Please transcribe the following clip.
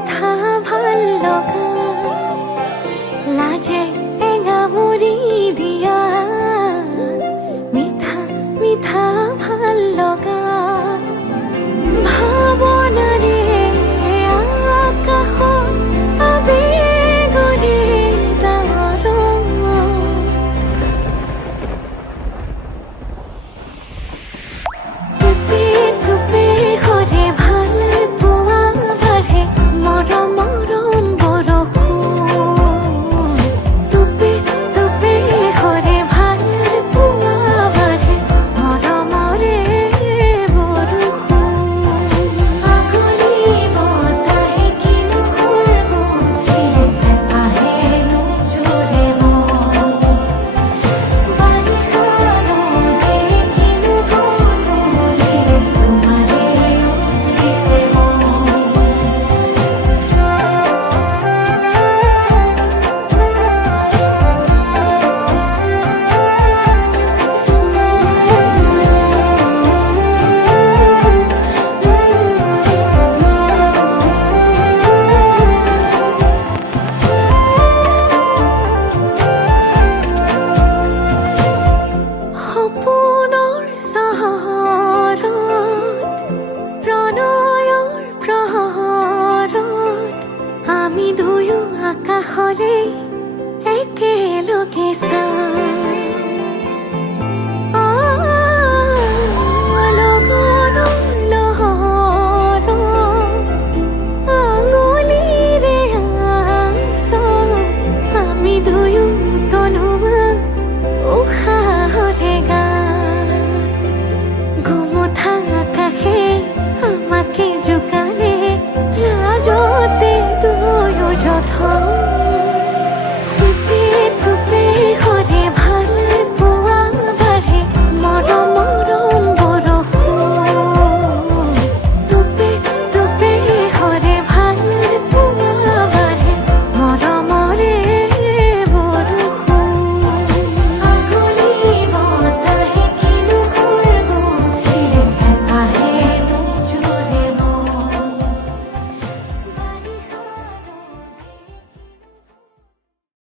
মিঠা ভাল লগা লাজে এঙামুৰি দিয়া মিঠা মিঠা ভাল লগা ভাৱনাৰে আকাশত আবেগৰে ডাৱৰত টুপি টুপি সৰে ভাল পোৱা বাঢ়ে মৰম মৰম বৰষুণ টুপি টুপি সৰে ভাল পোৱা বাঢ়ে মৰমৰে বৰষুণ আগুলি বতাহে কিনো সুৰগুন্থিলে আহে নোজোৰে মন বাৰিষা ৰ'দে কিনো ধুঁৱলিৰে তোমাৰে উঠিছে সপোনৰ চহৰত প্ৰণয়ৰ প্ৰহৰত আমি দুয়ো আকাশৰে একেলগে লগনৰ লহৰত আঙুলিৰে আঁচত আমি দুয়ো তনুৱা উশাহৰে গান গোমোঠা আকাশে আমাকে জোকালে লাজতে দুয়ো যথৰ